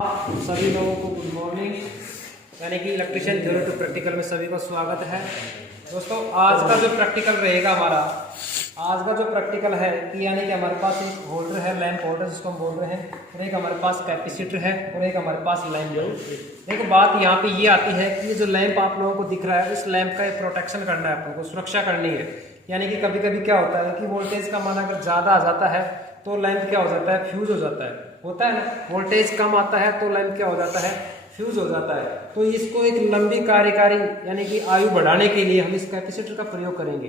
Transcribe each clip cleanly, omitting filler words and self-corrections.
सभी लोगों को गुड मॉर्निंग, यानी कि इलेक्ट्रिशियन थ्योरी टू प्रैक्टिकल में सभी को स्वागत है। दोस्तों, आज का जो प्रैक्टिकल रहेगा हमारा, आज का जो प्रैक्टिकल है कि यानी कि हमारे पास एक होल्डर है, लैंप होल्डर जिसको हम बोल रहे हैं, और एक हमारे पास कैपेसिटर है और एक हमारे पास लैंप है। एक बात यहाँ पे ये आती है कि जो लैंप आप लोगों को दिख रहा है, इस लैंप का एक प्रोटेक्शन करना है, आपको सुरक्षा करनी है। यानी कि कभी कभी क्या होता है कि वोल्टेज का मान अगर ज़्यादा आ जाता है तो लैंप क्या हो जाता है, फ्यूज हो जाता है, होता है ना। वोल्टेज कम आता है तो लैंप क्या हो जाता है, फ्यूज हो जाता है। तो इसको एक लंबी कार्यकारी यानी कि आयु बढ़ाने के लिए हम इस कैपेसिटर का प्रयोग करेंगे,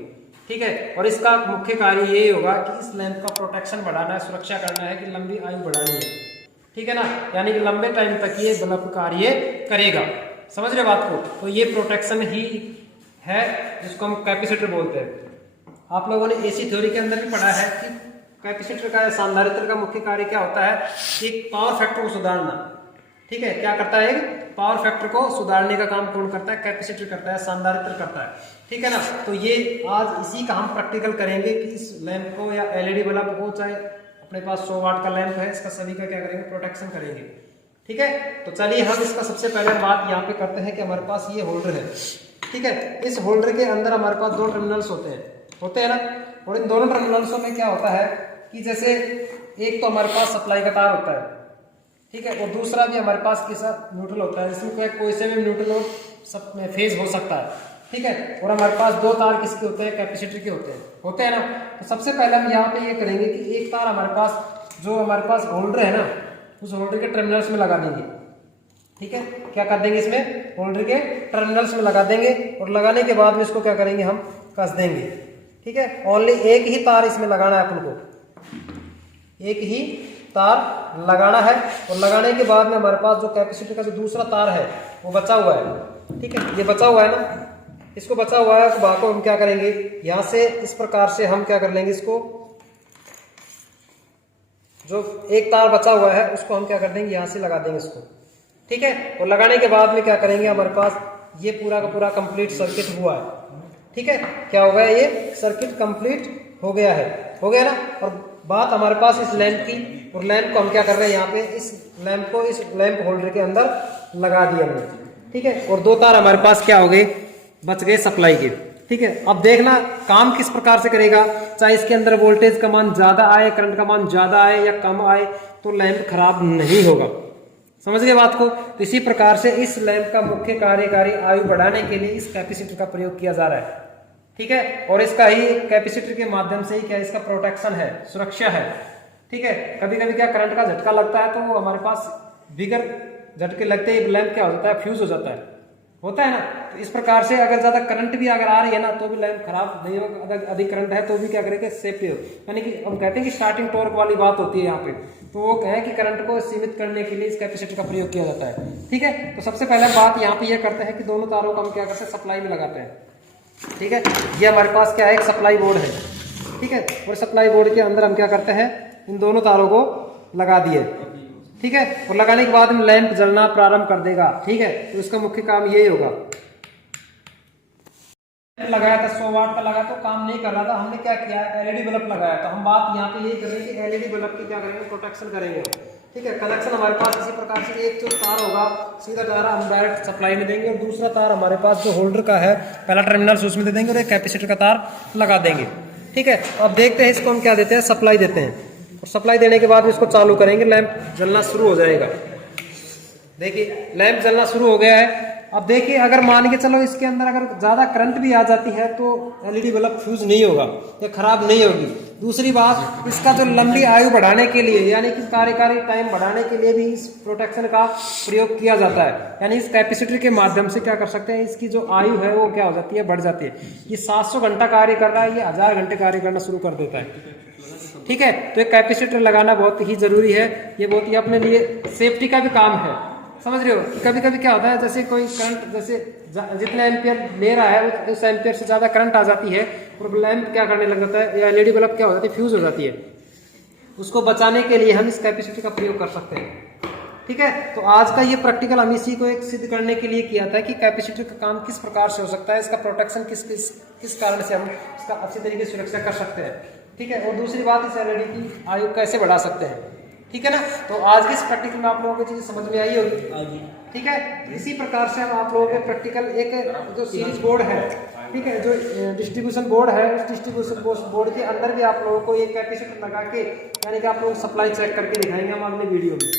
ठीक है। और इसका मुख्य कार्य यही होगा कि इस लैंप का प्रोटेक्शन बढ़ाना है, सुरक्षा करना है, कि लंबी आयु बढ़ानी है, ठीक है ना। यानी कि लंबे टाइम तक ये बल्ब कार्य करेगा। समझ रहे बात को? तो ये प्रोटेक्शन ही है जिसको हम कैपेसिटर बोलते हैं। आप लोगों ने एसी थ्योरी के अंदर भी पढ़ा है कि कैपेसिटर का सांधारित्र का मुख्य कार्य क्या होता है, एक पावर फैक्टर को सुधारना, ठीक है। क्या करता है? पावर फैक्टर को सुधारने का काम कौन करता है? कैपेसिटर करता है, सांधारित्र करता है, ठीक है ना। तो ये आज इसी का हम प्रैक्टिकल करेंगे कि इस लैंप को या एलईडी बल्ब हो, चाहे अपने पास 100 वाट का लैंप है, इसका सभी का क्या करेंगे, प्रोटेक्शन करेंगे, ठीक है। तो चलिए हम इसका सबसे पहले बात यहाँ पे करते हैं कि हमारे पास ये होल्डर है, ठीक है। इस होल्डर के अंदर हमारे पास दो टर्मिनल्स होते हैं ना। और इन दोनों टर्मिनल्सों में क्या होता है कि जैसे एक तो हमारे पास सप्लाई का तार होता है, ठीक है, और दूसरा भी हमारे पास किसा न्यूट्रल होता है, जिसमें कोई से भी न्यूट्रल और सब में फेज हो सकता है, ठीक है। और हमारे पास दो तार किसके होते हैं? कैपेसिटर के होते हैं ना। तो सबसे पहले हम यहाँ पे ये करेंगे कि एक तार हमारे पास जो हमारे पास होल्डर है ना, उस होल्डर के टर्मिनल्स में लगा देंगे, ठीक है। क्या कर देंगे? इसमें होल्डर के टर्मिनल्स में लगा देंगे, और लगाने के बाद में इसको क्या करेंगे, हम कस देंगे, ठीक है। ओनली एक ही तार इसमें लगाना है अपन को, एक ही तार लगाना है। और लगाने के बाद में हमारे पास जो कैपेसिटर का जो दूसरा तार है वो बचा हुआ है, ठीक है। ये बचा हुआ है ना, इसको बचा हुआ है, तो भाग को हम क्या करेंगे, यहां से इस प्रकार से हम क्या कर लेंगे, इसको जो एक तार बचा हुआ है उसको हम क्या कर देंगे, यहां से लगा देंगे इसको, ठीक है। और लगाने के बाद में क्या करेंगे, हमारे पास ये पूरा का पूरा कंप्लीट सर्किट हुआ है, ठीक है। क्या हो गया? ये सर्किट कंप्लीट हो गया ना। और बात हमारे पास इस लैंप की, और लैंप को हम क्या कर रहे हैं, यहाँ पे इस लैंप को इस लैंप होल्डर के अंदर लगा दिया हमने, ठीक है। और दो तार हमारे पास क्या हो गए, बच गए सप्लाई के, ठीक है। अब देखना काम किस प्रकार से करेगा, चाहे इसके अंदर वोल्टेज का मान ज्यादा आए, करंट का मान ज्यादा आए या कम आए, तो लैंप खराब नहीं होगा। समझ गए बात को? तो इसी प्रकार से इस लैंप का मुख्य कार्यकारी आयु बढ़ाने के लिए इस कैपेसिटर का प्रयोग किया जा रहा है, ठीक है। और इसका ही कैपेसिटर के माध्यम से ही क्या इसका प्रोटेक्शन है, सुरक्षा है, ठीक है। कभी कभी क्या करंट का झटका लगता है तो हमारे पास बिगर झटके लगते ही लैंप क्या हो जाता है, फ्यूज हो जाता है, होता है ना। तो इस प्रकार से अगर ज्यादा करंट भी अगर आ रही है ना तो भी लैंप खराब नहीं होगा, अगर अधिक करंट है तो भी क्या करेंगे, सेफ्टी हो। यानी कि हम कहते हैं कि स्टार्टिंग टॉर्क वाली बात होती है यहाँ पे, तो वो कहें कि करंट को सीमित करने के लिए इस कैपेसिटर का प्रयोग किया जाता है, ठीक है। तो सबसे पहले बात यहाँ पे ये करते हैं कि दोनों तारों को हम क्या करते हैं, सप्लाई में लगाते हैं, ठीक है। ये हमारे पास क्या है, एक सप्लाई बोर्ड है, ठीक है। और सप्लाई बोर्ड के अंदर हम क्या करते हैं, इन दोनों तारों को लगा दिए, ठीक है। और लगाने के बाद में लैंप जलना प्रारंभ कर देगा, ठीक है। तो इसका मुख्य काम यही होगा। लगाया था 100 वाट का, लगा तो काम नहीं कर रहा था, हमने क्या किया, एलईडी बल्ब लगाया। तो हम बात यहाँ पे यही करेंगे कि एलईडी बल्ब की क्या करेंगे, प्रोटेक्शन करेंगे, ठीक है। कनेक्शन हमारे पास इसी प्रकार से एक जो तार होगा सीधा तार हम डायरेक्ट सप्लाई में देंगे, और दूसरा तार हमारे पास जो होल्डर का है पहला टर्मिनल उसमें दे देंगे, और एक कैपेसिटर का तार लगा देंगे, ठीक है। अब देखते हैं इसको हम क्या देते हैं, सप्लाई देते हैं। और सप्लाई देने के बाद इसको चालू करेंगे, लैंप जलना शुरू हो जाएगा। देखिए लैंप जलना शुरू हो गया है। अब देखिए अगर मान के चलो इसके अंदर अगर ज्यादा करंट भी आ जाती है तो एलईडी बल्ब फ्यूज नहीं होगा या खराब नहीं होगी। दूसरी बात, इसका जो लंबी आयु बढ़ाने के लिए यानी कि कार्यकारी टाइम बढ़ाने के लिए भी इस प्रोटेक्शन का प्रयोग किया जाता है। यानी इस कैपेसिटर के माध्यम से क्या कर सकते हैं, इसकी जो आयु है वो क्या हो जाती है, बढ़ जाती है। ये 700 घंटा कार्य कर रहा है, ये 1000 घंटे कार्य करना शुरू कर देता है, ठीक है। तो एक कैपेसिटर लगाना बहुत ही जरूरी है, ये बहुत ही अपने लिए सेफ्टी का भी काम है। समझ रहे हो? कभी कभी क्या होता है, जैसे कोई करंट जैसे जितने एम्पियर ले रहा है उस एम्पियर से ज्यादा करंट आ जाती है और लैंप क्या करने लग जाता है, या एलईडी बल्ब क्या हो जाती है, फ्यूज हो जाती है। उसको बचाने के लिए हम इस कैपेसिटर का प्रयोग कर सकते हैं, ठीक है। तो आज का ये प्रैक्टिकल हम इसी को एक सिद्ध करने के लिए किया था कि कैपेसिटर का काम किस प्रकार से हो सकता है, इसका प्रोटेक्शन किस कारण से हम इसका अच्छी तरीके से सुरक्षा कर सकते हैं, ठीक है। और दूसरी बात, इस एलईडी की आयु कैसे बढ़ा सकते हैं, ठीक है ना। तो आज के इस प्रैक्टिकल में आप लोगों को चीज़ समझ में आई होगी, ठीक है। इसी प्रकार से हम आप लोगों के प्रैक्टिकल एक जो सीरीज बोर्ड है, ठीक है, जो डिस्ट्रीब्यूशन बोर्ड है, उस डिस्ट्रीब्यूशन बोर्ड के अंदर भी आप लोगों को एक कैपेसिटर लगा के यानी कि आप लोग सप्लाई चेक करके दिखाएंगे हम अगले वीडियो में,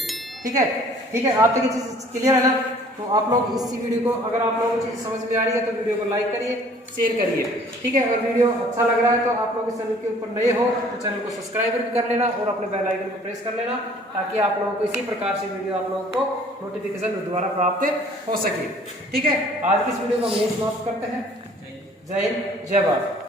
ठीक है। ठीक है, आप तक ये चीज़ क्लियर है ना। तो आप लोग इसी वीडियो को, अगर आप लोगों को चीज़ समझ में आ रही है तो वीडियो को लाइक करिए, शेयर करिए, ठीक है। अगर वीडियो अच्छा लग रहा है तो आप लोग इस चैनल के ऊपर नए हो तो चैनल को सब्सक्राइब भी कर लेना और अपने बेल आइकन को प्रेस कर लेना, ताकि आप लोगों को इसी प्रकार से वीडियो आप लोगों को नोटिफिकेशन द्वारा प्राप्त हो सके, ठीक है। आज की इस वीडियो को हम यही समाप्त करते हैं। जय हिंद, जय भारत।